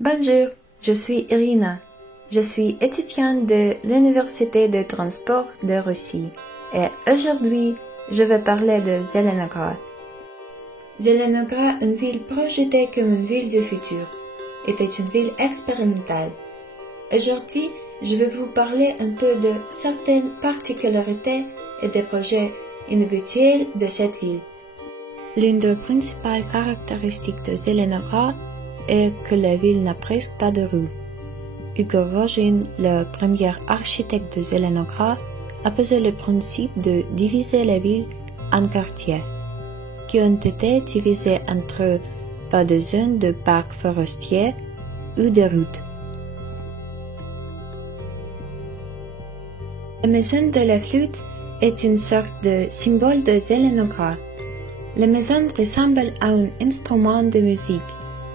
Bonjour, je suis Irina. Je suis étudiante de l'Université de transport de Russie et aujourd'hui, je vais parler de Zelenograd. Zelenograd, une ville projetée comme une ville du futur, était une ville expérimentale. Aujourd'hui, je vais vous parler un peu de certaines particularités et des projets inhabituels de cette ville. L'une des principales caractéristiques de Zelenograd est que la ville n'a presque pas de rue. Hugo Rogin, le premier architecte de Zelenograd, a posé le principe de diviser la ville en quartiers, qui ont été divisés entre pas de zones de parcs forestiers ou de routes. La maison de la flûte est une sorte de symbole de Zelenograd. La maison ressemble à un instrument de musique.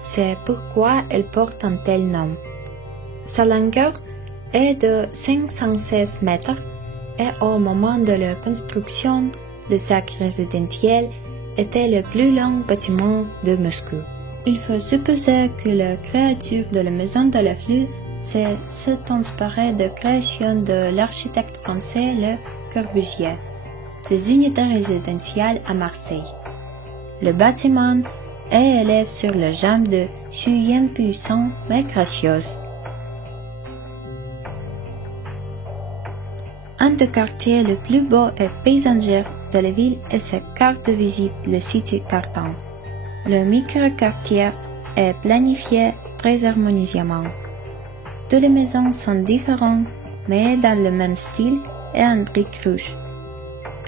C'est pourquoi elle porte un tel nom. Sa longueur est de 516 mètres et au moment de la construction, le sac résidentiel était le plus long bâtiment de Moscou. Il faut supposer que la créature de la maison de la flûte s'est inspirée de création de l'architecte français Le Corbusier, des unités résidentielles à Marseille. Le bâtiment est élève sur les jambes de Julien puissant mais gracieuse. Un des quartiers le plus beau et paysager de la ville est sa carte de visite, le City Carton. Le micro-quartier est planifié très harmonieusement. Toutes les maisons sont différentes, mais dans le même style et en briques rouges.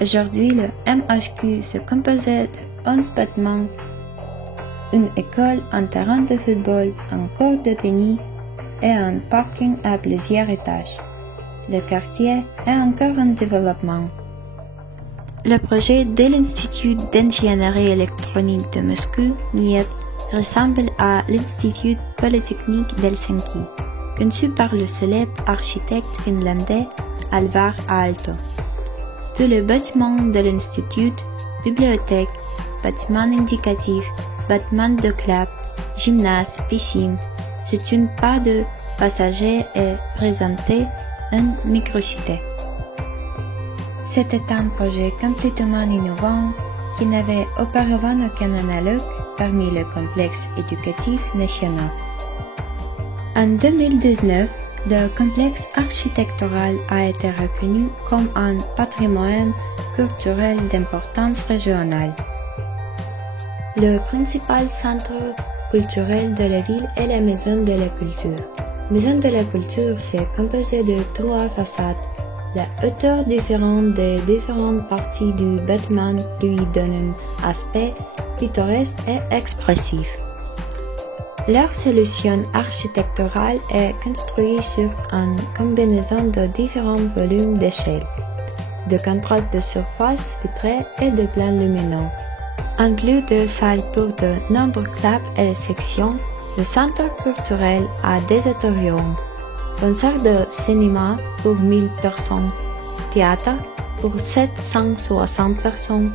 Aujourd'hui, le MHQ se composait de 11 bâtiments, une école, un terrain de football, un court de tennis et un parking à plusieurs étages. Le quartier est encore en développement. Le projet de l'Institut d'ingénierie électronique de Moscou, MIET, ressemble à l'Institut polytechnique d'Helsinki, conçu par le célèbre architecte finlandais Alvar Aalto. Tous les bâtiments de l'Institut, bibliothèque, bâtiments indicatifs, bâtiments de club, gymnase, piscine, se tournent pas de passagers et présentaient une microcité. C'était un projet complètement innovant qui n'avait auparavant aucun analogue parmi les complexes éducatifs nationaux. En 2019, le complexe architectural a été reconnu comme un patrimoine culturel d'importance régionale. Le principal centre culturel de la ville est la Maison de la Culture. Maison de la Culture s'est composée de 3 façades. La hauteur différente des différentes parties du bâtiment lui donne un aspect pittoresque et expressif. Leur solution architecturale est construite sur une combinaison de différents volumes d'échelle, de contrastes de surface vitrée et de plans lumineux. En plus de salles pour de nombreux clubs et sections, le centre culturel a des auditoriums, une salle de cinéma pour 1000 personnes, théâtre pour 760 personnes,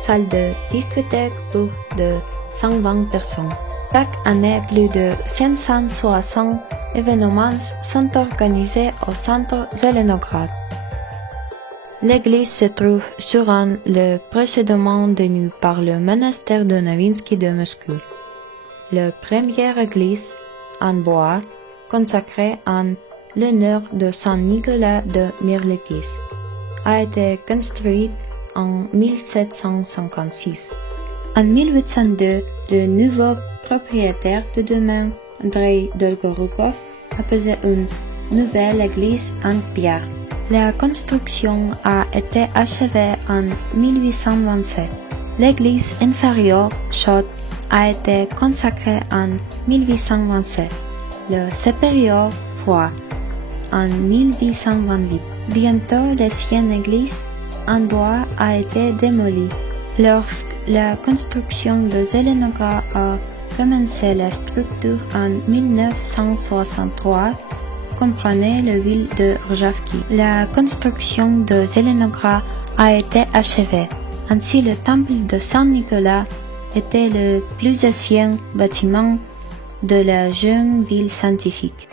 salle de discothèque pour de 120 personnes. Chaque année, plus de 560 événements sont organisés au centre Zelenograd. L'église se trouve sur le précédemment tenu par le monastère de Novinsky de Moscou. La première église, en bois, consacrée en l'honneur de Saint Nicolas de Mirlitis, a été construite en 1756. En 1802, le nouveau propriétaire de domaine, Andrei Dolgorukov, a posé une nouvelle église en pierre. La construction a été achevée en 1827. L'église inférieure, chaude, a été consacrée en 1827. Le supérieur, froid, en 1828. Bientôt, l'ancienne église en bois a été démolie. Lorsque la construction de Zelenograd a commencé, la structure en 1963 comprenait la ville de Rjavki. La construction de Zelenograd a été achevée. Ainsi, le temple de Saint-Nicolas était le plus ancien bâtiment de la jeune ville scientifique.